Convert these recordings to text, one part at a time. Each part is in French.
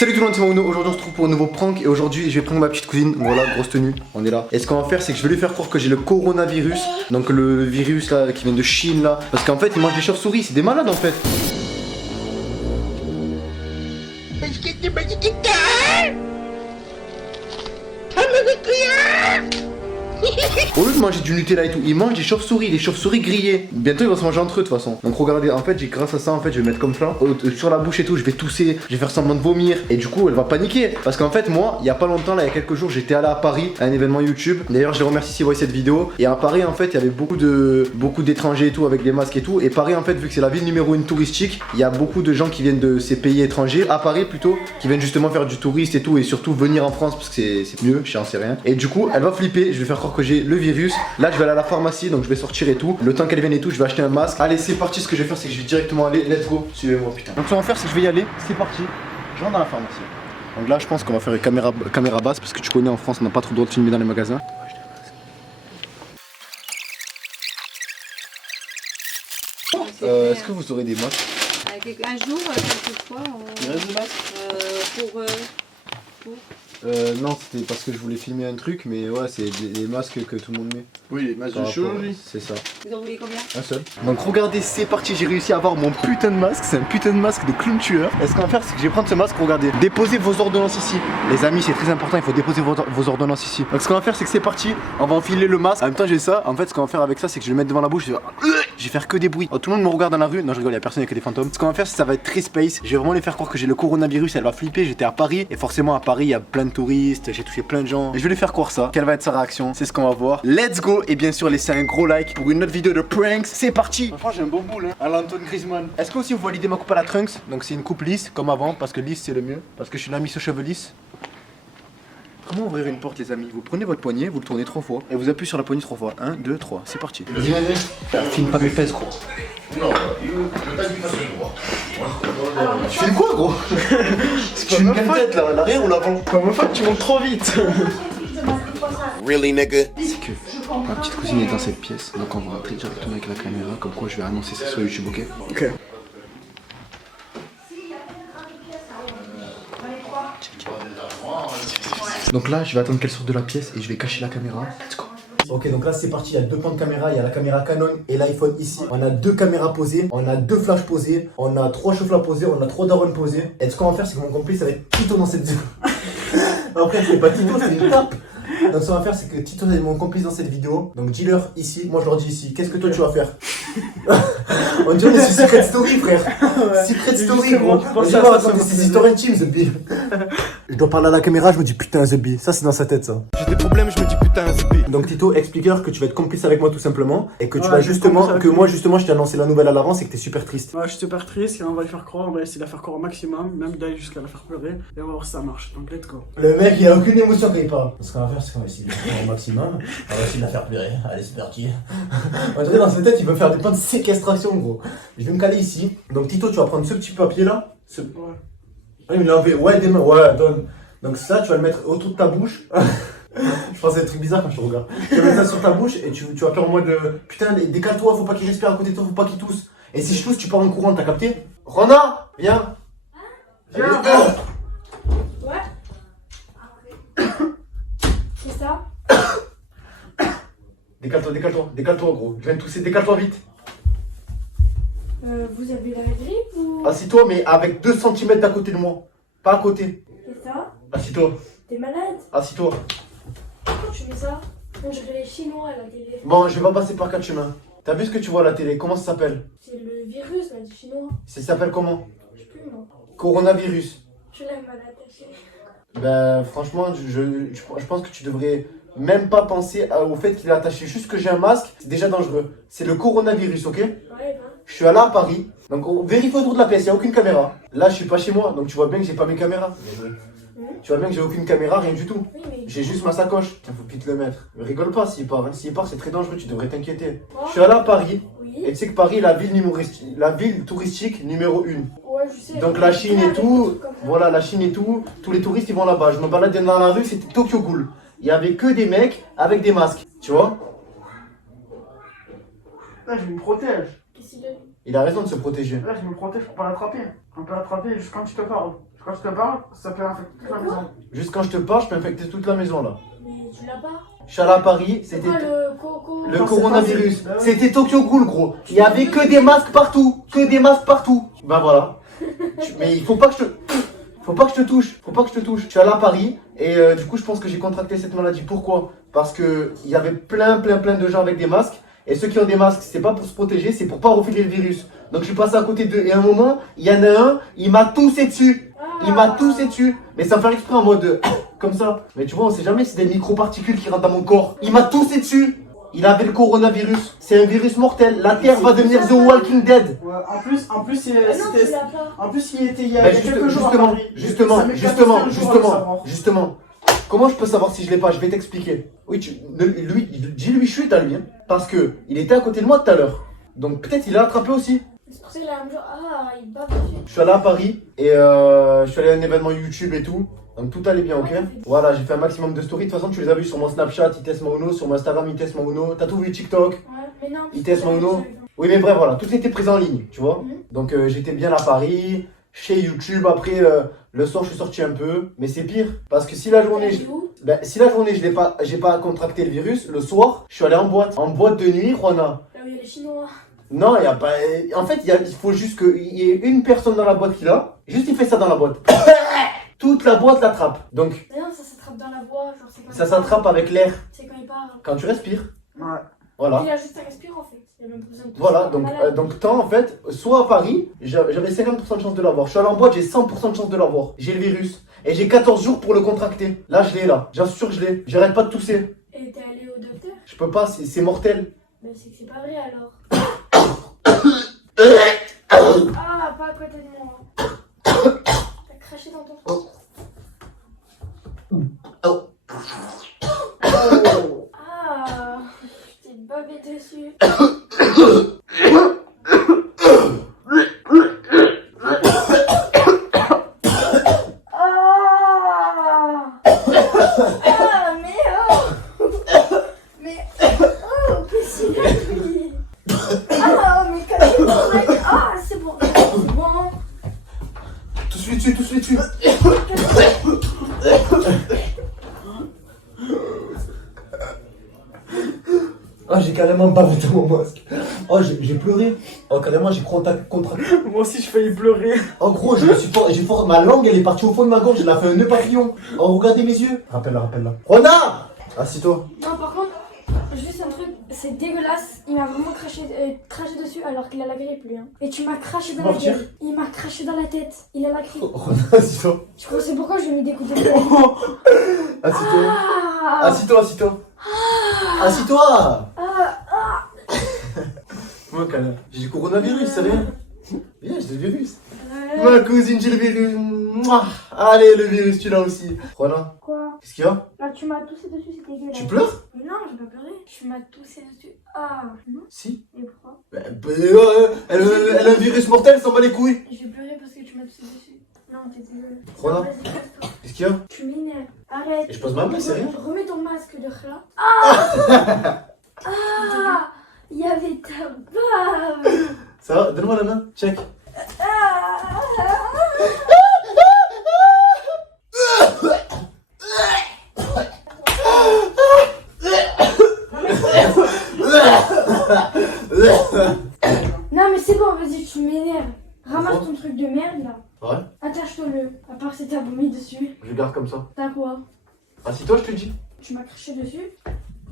Salut tout le monde, c'est Mauno. Aujourd'hui on se retrouve pour un nouveau prank et aujourd'hui je vais prendre ma petite cousine. Voilà, grosse tenue, on est là. Et ce qu'on va faire c'est que je vais lui faire croire que j'ai le coronavirus. Donc le virus là qui vient de Chine là. Parce qu'en fait ils mangent des chauves-souris, c'est des malades en fait. Au lieu de manger du Nutella et tout, ils mangent des chauves-souris grillées. Bientôt ils vont se manger entre eux de toute façon. Donc regardez, en fait, grâce à ça, en fait, je vais mettre comme ça sur la bouche et tout, je vais tousser, je vais faire semblant de vomir. Et du coup, elle va paniquer. Parce qu'en fait, moi, il y a pas longtemps, là, il y a quelques jours, j'étais allé à Paris à un événement YouTube. D'ailleurs, je les remercie s'ils voient cette vidéo. Et à Paris, en fait, il y avait beaucoup d'étrangers et tout, avec des masques et tout. Et Paris, en fait, vu que c'est la ville numéro 1 touristique, il y a beaucoup de gens qui viennent de ces pays étrangers, à Paris plutôt, qui viennent justement faire du touriste et tout, et surtout venir en France parce que c'est mieux, je sais rien. Et du coup, elle va flipper, je vais faire croire que j'ai le virus. Là je vais aller à la pharmacie donc je vais sortir et tout. Le temps qu'elle vienne et tout je vais acheter un masque. Allez c'est parti, ce que je vais faire c'est que je vais directement aller. Let's go, suivez-moi putain. Donc ce qu'on va faire c'est que je vais y aller, c'est parti. Je rentre dans la pharmacie. Donc là je pense qu'on va faire une caméra basse parce que tu connais en France on n'a pas trop le droit de filmer dans les magasins. Est-ce que vous aurez des masques? Un jour, quelquefois, Il reste des masques non, c'était parce que je voulais filmer un truc, mais ouais, c'est des masques que tout le monde met. Oui, les masques de chirurgie. C'est ça. Vous en voulez combien? Un seul. Donc regardez, c'est parti, j'ai réussi à avoir mon putain de masque. C'est un putain de masque de clown tueur. Et ce qu'on va faire, c'est que je vais prendre ce masque, regardez. Déposez vos ordonnances ici. Les amis, c'est très important, il faut déposer vos ordonnances ici. Donc ce qu'on va faire, c'est que c'est parti. On va enfiler le masque. En même temps, j'ai ça. En fait, ce qu'on va faire avec ça, c'est que je vais le mettre devant la bouche. Je vais faire que des bruits. Oh, tout le monde me regarde dans la rue. Non, je rigole, il y a personne, il y a que des fantômes. Ce qu'on va faire, c'est que ça va être très space. Je vais vraiment les faire croire que j'ai le coronavirus. Elle va flipper. J'étais à Paris. Et forcément, à Paris, il y a plein de touristes. J'ai touché plein de gens. Et je vais lui faire croire ça. Quelle va être sa réaction? C'est ce qu'on va voir. Let's go. Et bien sûr, laissez un gros like pour une autre vidéo de pranks. C'est parti. Franchement, j'ai un bon boule, hein. À l'Antoine Griezmann. Est-ce que aussi vous validez ma coupe à la Trunks? Donc, c'est une coupe lisse, comme avant. Parce que lisse, c'est le mieux. Parce que je suis l'ami aux cheveux lisses. Comment ouvrir une porte, les amis? Vous prenez votre poignet, vous le tournez 3 fois et vous appuyez sur la poignée 3 fois. 1, 2, 3, c'est parti. Vas-y. Filme pas mes fesses, gros. Non, je pas du tout. Tu filmes quoi, gros? Tu me quelle tête là, l'arrière ou l'avant? Pas ma faute, tu montes trop vite. Really, nigga? C'est que ma petite cousine est dans cette pièce, donc on va rentrer directement avec la caméra, comme quoi je vais annoncer ça sur YouTube, ok? Ok. Donc là, je vais attendre qu'elle sorte de la pièce et je vais cacher la caméra. Let's go. Ok, donc là c'est parti, il y a deux plans de caméra, il y a la caméra Canon et l'iPhone ici. On a deux caméras posées, on a deux flashs posés, on a trois chauffe-là posés, on a trois darons posés. Et ce qu'on va faire, c'est que mon complice ça va être Tito dans cette vidéo. Après, c'est pas Tito, c'est une tape. Donc ce qu'on va faire, c'est que Tito est mon complice dans cette vidéo. Donc dis-leur ici, moi je leur dis ici, qu'est-ce que toi tu vas faire? On dirait que c'est Secret Story, frère. Ouais. Secret Story, gros. Je vais raconter ses histoires intimes, The Bee. Je dois parler à la caméra, je me dis putain, The Bee. Ça, c'est dans sa tête, ça. J'ai des problèmes, je me dis putain, c'est pire. Donc, Tito, explique-leur que tu vas être complice avec moi, tout simplement. Et que tu vas justement, que moi, justement, je t'ai annoncé la nouvelle à l'avance et que t'es super triste. Ouais, je suis super triste et on va lui faire croire, on va essayer de la faire croire au maximum, même d'aller jusqu'à la faire pleurer et on va voir si ça marche. Donc, let's go. Le mec, il a aucune émotion quand il parle. Ce qu'on va faire, c'est qu'on va essayer de la faire au maximum. On va essayer de la faire pleurer. Allez, c'est parti. On dirait dans sa tête, il veut faire des plans de séquestration, gros. Je vais me caler ici. Donc, Tito, tu vas prendre ce petit papier là. Ouais. Ah, il me l'a enlevé. Ouais, des mains. Ouais, donne. Donc, ça, tu vas le mettre autour de ta bouche. Je pense que c'est des trucs bizarres quand je te regarde. Tu vas mettre ça sur ta bouche et tu vas faire en mode putain, décale-toi, faut pas qu'il respire à côté de toi, faut pas qu'il tousse. Et si je tousse, tu pars en courant, t'as capté? Rona, viens. Viens. Ouais. C'est ça? Décale-toi, gros. Je viens de tousser, décale-toi vite. Vous avez la grippe ou... Assis-toi, mais avec 2 cm d'à côté de moi. Pas à côté. C'est ça? Assis-toi. T'es malade? Assis-toi. Pourquoi tu fais ça? On dirait les Chinois à la télé. Bon, je vais pas passer par 4 chemins. T'as vu ce que tu vois à la télé? Comment ça s'appelle? C'est le virus, là, du Chinois. Ça s'appelle comment? Je sais plus, moi. Coronavirus. Je l'aime à l'attacher. Ben, franchement, je pense que tu devrais même pas penser au fait qu'il est attaché. Juste que j'ai un masque, c'est déjà dangereux. C'est le coronavirus, ok? Ouais, ben. Je suis allé à Paris, donc on vérifie autour de la pièce, il n'y a aucune caméra. Là, je suis pas chez moi, donc tu vois bien que j'ai pas mes caméras. Tu vois bien que j'ai aucune caméra, rien du tout. Oui, mais... J'ai juste ma sacoche. Tiens, faut vite le mettre. Mais rigole pas s'il part, hein. S'il part, c'est très dangereux, tu devrais t'inquiéter. Je suis allé à Paris, Oui. et tu sais que Paris est la ville touristique numéro 1. Ouais, je sais. Donc la Chine et tout, voilà, la Chine et tout, tous les touristes ils vont là-bas. Je me baladais dans la rue, c'était Tokyo Ghoul. Il y avait que des mecs avec des masques, tu vois. Là, je me protège. Qu'est-ce qu'il a? Il a raison de se protéger. Là, je me protège pour pas l'attraper. On peut l'attraper juste quand tu te parles. Quand je te parle, ça peut infecter toute la maison. Juste quand je te parle, je peux infecter toute la maison là. Mais tu l'as pas. Je suis allé à Paris, C'est c'était quoi le coco? le Non, coronavirus. c'est pas- C'était Tokyo Ghoul, gros. Il y avait que des masques partout. Que des masques partout. Bah voilà. Mais il faut pas que je te. Faut pas que je te touche. Faut pas que je te touche. Je suis allé à Paris et du coup, je pense que j'ai contracté cette maladie. Pourquoi? Parce que il y avait plein de gens avec des masques. Et ceux qui ont des masques, c'est pas pour se protéger, c'est pour pas refiler le virus. Donc je suis passé à côté d'eux. Et à un moment, il y en a un, il m'a toussé dessus. Il m'a toussé dessus. Mais sans faire exprès en mode comme ça. Mais tu vois, on sait jamais si c'est des microparticules qui rentrent dans mon corps. Il m'a toussé dessus. Il avait le coronavirus. C'est un virus mortel. La Terre va devenir The Walking Dead. Ouais, en plus, Ah non, c'était. tu l'as pas. En plus, il était il y a Ben, quelques jours à Paris. Ça met 14 jours à le savoir. justement. Comment je peux savoir si je l'ai pas? Je vais t'expliquer. Oui, dis-lui chute à lui, hein, parce que il était à côté de moi tout à l'heure. Donc peut-être il l'a attrapé aussi. C'est pour ça qu'il a un jour. Ah, il bat dessus. Je suis allé à Paris et je suis allé à un événement YouTube et tout. Donc tout allait bien, ok? Voilà, j'ai fait un maximum de stories. De toute façon, tu les as vus sur mon Snapchat, Ites Mauno, sur mon Instagram, Ites Mauno. T'as tout vu TikTok? Ouais, mais non. Ites Mauno. Oui, mais bref, voilà, tout était présent en ligne, tu vois. Mhm. Donc j'étais bien à Paris, chez YouTube. Après, le soir, je suis sorti un peu. Mais c'est pire, parce que si la journée, si la journée, j'ai pas contracté le virus, le soir, je suis allé en boîte de nuit, Juana. Là où il y a les Chinois. Non, il y a pas. En fait, il faut juste qu'il y ait une personne dans la boîte qui l'a. Juste, il fait ça dans la boîte. Toute la boîte l'attrape. Donc, Mais non, ça s'attrape dans la voix. Genre, c'est quand ça il parle. s'attrape avec l'air. C'est quand il parle. Quand tu respires. Ouais. Voilà. Il a juste à respirer en fait. Il a même pas besoin de Voilà, tousser, donc, malade. donc tant en fait, soit à Paris, j'avais 50% de chance de l'avoir. Je suis allé en boîte, j'ai 100% de chance de l'avoir. J'ai le virus. Et j'ai 14 jours pour le contracter. Là, je l'ai là. J'assure que je l'ai. J'arrête pas de tousser. Et t'es allé au docteur? Je peux pas, c'est mortel. Ben c'est que c'est pas vrai alors. Ah, pas à côté de moi. T'as craché dans ton sang. Oh. Ah, je t'ai babé dessus. Ah, ah, mais oh, mais oh, qu'est-ce qu'il a pris? Ah, mais quand il m'arrête, ah, c'est bon, c'est bon. Tous les dessus. Ah, j'ai carrément pas arrêté mon masque. Oh, j'ai pleuré. Oh, carrément, j'ai contracté. Moi aussi, je failli pleurer. En gros, ma langue, elle est partie au fond de ma gorge, elle a fait un nœud papillon. Oh, regardez mes yeux. Rappelle-la. Rona! Assis-toi. Non, par contre, juste un truc, c'est dégueulasse. Il m'a vraiment craché dessus alors qu'il a la grippe, lui. Hein. Et tu m'as craché dans la Mentir. gueule. Il m'a craché dans la tête. Il a la grippe. Rona, assis-toi. Je crois que c'est pourquoi je lui ai mis des coups de pied. Assis-toi. Ah, Assis-toi. Assis-toi. Moi, câlin. J'ai du coronavirus, c'est rien. Viens, j'ai le virus. Ma cousine, j'ai le virus. Mouah. Allez, le virus, tu l'as aussi. Rona, Quoi? qu'est-ce qu'il y a? Ah, tu m'as toussé dessus, c'est dégueulasse. Tu pleures? Mais non, j'ai pas pleuré. Tu m'as toussé dessus. Ah, non? Si. Et pourquoi? Elle a un virus mortel, elle s'en bat les couilles. Je vais pleurer parce que tu m'as toussé dessus. Non, t'es dégueulasse. Rona, Vas-y, casse-toi. qu'est-ce qu'il y a? Tu m'énerves. Arrête. Et je pose ma main, c'est rien. Remets ton masque de là. Ah! Ah! Il y avait ta bave. Ça va? Donne-moi la main. Check. Non mais c'est bon, vas-y, tu m'énerves. Ramasse Pourquoi? ton truc de merde là. Ouais, Attache-toi-le. À part si t'as vomi dessus. je le garde comme ça. T'as quoi? Assis-toi, je te dis. Tu m'as craché dessus?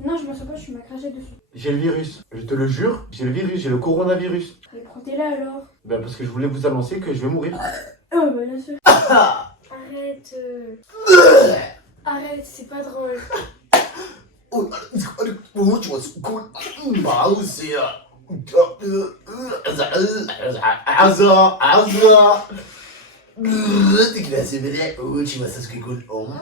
Non, je me sens pas, tu m'as craché dessus. J'ai le virus. Je te le jure, j'ai le virus, j'ai le coronavirus. Mais prends-le alors. Ben parce que je voulais vous annoncer que je vais mourir. Oh bah bien sûr. Arrête. Arrête, c'est pas drôle. Tu vois, c'est cool. T'es classé, bébé. Oh, tu vois, ça c'est cool. Oh. Oh,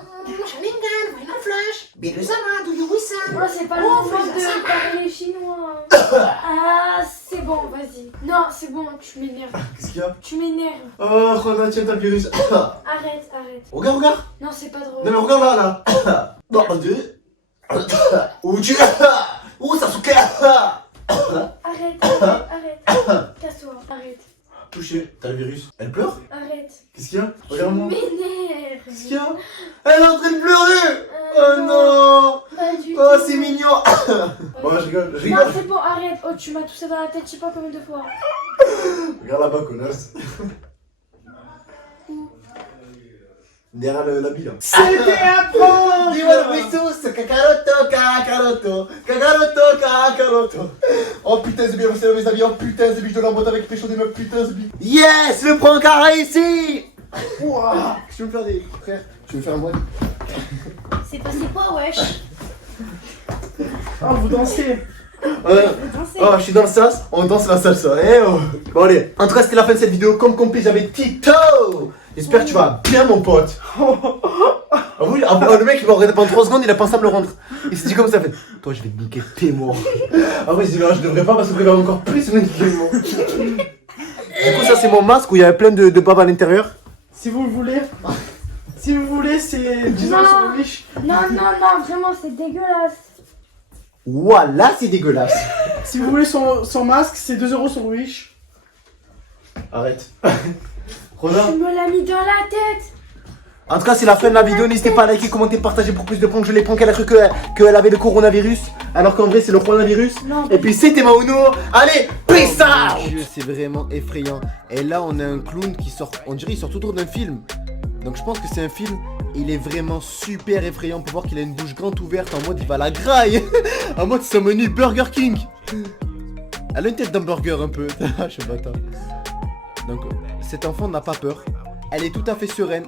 c'est pas le moment de parler chinois. Ah, c'est bon, vas-y. Non, c'est bon, tu m'énerves. Qu'est-ce qu'il y a? Tu m'énerves. Oh, Rona, tiens, t'as le virus. Arrête, arrête. Regarde. Non, c'est pas drôle. Non, mais regarde là. Non, deux. Où tu es? Où ça se casse? Arrête, arrête, arrête. Casse-toi, arrête. touché, t'as le virus. Elle pleure? Arrête. Qu'est-ce qu'il y a? Tu Regarde-moi. m'énerves. Qu'est-ce qu'il y a? Elle est en train de pleurer! Oh non! Pas du Oh, tout. c'est mignon! Bon, je rigole, je Non, rigole. c'est bon, arrête. Oh, tu m'as touché dans la tête, je sais pas combien de fois. Regarde là-bas, connasse. Derrière l'habit là. C'était un prank. Dis-moi le bisous, cacaroto. Oh putain, Zbi, c'est mes amis. Oh putain, Zbi, je dois l'emboîter avec pécho des meufs. Putain, Zbi. Yes, le prank a réussi. Ouah. Tu veux me faire des frères? Tu veux me faire un moine? C'est passé quoi, wesh? Ah, vous dansez. Dansez. Oh, je suis dans le sas, on danse la salsa. Eh oh. Bon, allez. En tout cas, c'était la fin de cette vidéo. Comme compris, j'avais Tito. J'espère que tu vas bien, mon pote. Ah oui, le mec, il m'a regardé pendant 3 secondes, il a pensé à me le rendre. Il s'est dit comme ça, fait. Toi, je vais te niquer, t'es mort. Ah oui, je devrais pas parce que il va encore plus me niquer, moi. Du coup, ça, c'est mon masque où il y avait plein de baba à l'intérieur. Si vous le voulez. Si vous voulez, c'est 10 euros sur Wish. Non, vraiment, c'est dégueulasse. Voilà, c'est dégueulasse. Si vous voulez son masque, c'est 2 euros sur Wish. Arrête. Tu Rosa. me l'as mis dans la tête. En tout cas, c'est la fin de la vidéo. N'hésitez pas à liker, commenter, partager pour plus de pranks. Je l'ai prank, elle a cru qu'elle avait le coronavirus. Alors qu'en vrai, c'est le coronavirus. Non. Et puis, c'était Mauno. Allez, peace out. C'est vraiment effrayant. Et là, on a un clown qui sort. On dirait qu'il sort tout autour d'un film. Donc, je pense que c'est un film. Il est vraiment super effrayant. On peut voir qu'il a une bouche grande ouverte. En mode, il va à la graille. En mode, c'est un menu Burger King. Elle a une tête d'hamburger un peu. Je sais pas. Donc, cet enfant n'a pas peur. Elle est tout à fait sereine.